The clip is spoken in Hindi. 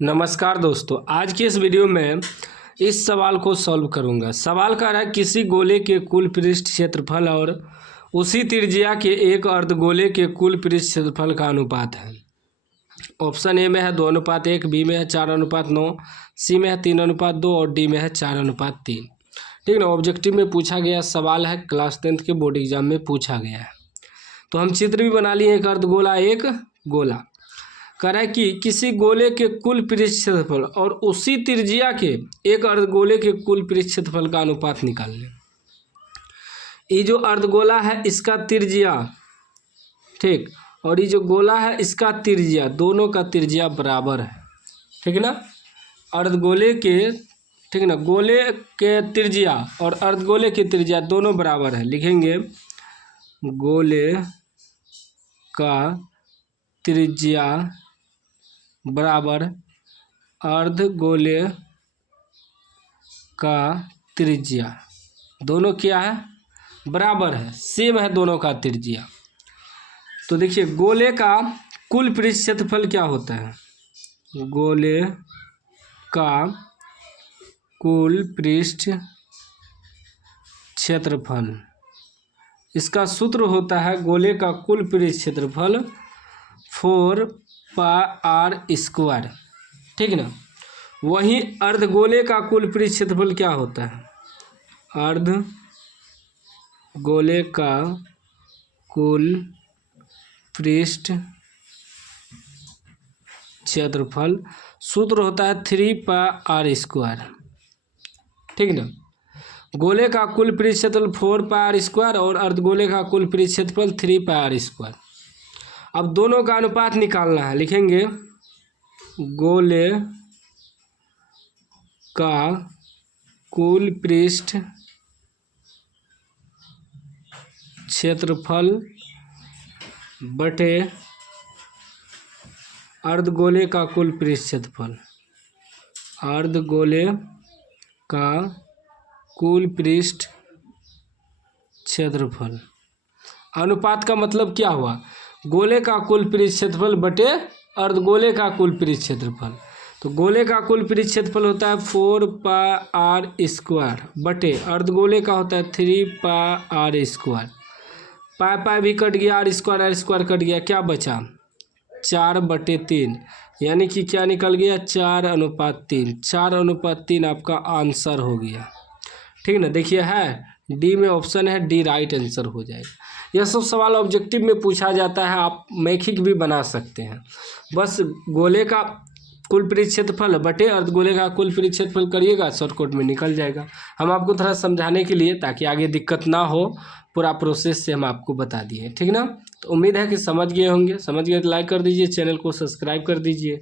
नमस्कार दोस्तों, आज की इस वीडियो में इस सवाल को सॉल्व करूंगा। सवाल कह रहा है किसी गोले के कुल पृष्ठ क्षेत्रफल और उसी त्रिज्या के एक अर्धगोले के कुल पृष्ठ क्षेत्रफल का अनुपात है। ऑप्शन ए में है 2:1, बी में है 4:9, सी में है 3:2 और डी में है 4:3। ठीक ना। ऑब्जेक्टिव में पूछा गया सवाल है, क्लास 10th के बोर्ड एग्जाम में पूछा गया है। तो हम चित्र भी बना लिए, एक अर्धगोला एक गोला। कह रहा है कि किसी गोले के कुल पृष्ठ क्षेत्रफल और उसी त्रिज्या के एक अर्धगोले के कुल पृष्ठ क्षेत्रफल का अनुपात निकाल लें। ये जो अर्धगोला है इसका त्रिज्या, ठीक, और ये जो गोला है इसका त्रिज्या, दोनों का त्रिज्या बराबर है। ठीक है ना। अर्धगोले के, ठीक है ना, गोले के त्रिज्या और अर्धगोले की त्रिज्या दोनों बराबर है। लिखेंगे गोले का त्रिज्या बराबर अर्धगोले का त्रिज्या, दोनों क्या है, बराबर है, सेम है दोनों का त्रिज्या। तो देखिए गोले का कुल पृष्ठ क्षेत्रफल क्या होता है, गोले का कुल पृष्ठ क्षेत्रफल, इसका सूत्र होता है गोले का कुल पृष्ठ क्षेत्रफल 4πr²। ठीक ना। वहीं अर्धगोले का कुल पृष्ठ क्षेत्रफल क्या होता है, अर्धगोले का कुल पृष्ठ क्षेत्रफल सूत्र होता है 3πr²। ठीक ना। गोले का कुल पृष्ठ क्षेत्रफल 4πr² और अर्धगोले का कुल पृष्ठ क्षेत्रफल 3πr²। अब दोनों का अनुपात निकालना है। लिखेंगे गोले का कुल पृष्ठ क्षेत्रफल बटे अर्धगोले का कुल पृष्ठ क्षेत्रफल, अर्धगोले का कुल पृष्ठ क्षेत्रफल। अनुपात का मतलब क्या हुआ, गोले का कुल पृष्ठ क्षेत्रफल बटे अर्धगोले का कुल पृष्ठ क्षेत्रफल। तो गोले का कुल पृष्ठ क्षेत्रफल होता है 4πr² बटे अर्धगोले का होता है 3πr²। पाई भी कट गया, r² कट गया, क्या बचा 4/3, यानी कि क्या निकल गया 4:3। 4:3 आपका आंसर हो गया। ठीक ना। देखिए है डी में ऑप्शन है, डी राइट आंसर हो जाएगा। यह सब सवाल ऑब्जेक्टिव में पूछा जाता है, आप मौखिक भी बना सकते हैं। बस गोले का कुल पृष्ठ क्षेत्रफल बटे अर्धगोले का कुल पृष्ठ क्षेत्रफल करिएगा, शॉर्टकट में निकल जाएगा। हम आपको थोड़ा समझाने के लिए, ताकि आगे दिक्कत ना हो, पूरा प्रोसेस से हम आपको बता दिए। ठीक ना। तो उम्मीद है कि समझ गए होंगे। समझ गए तो लाइक कर दीजिए, चैनल को सब्सक्राइब कर दीजिए।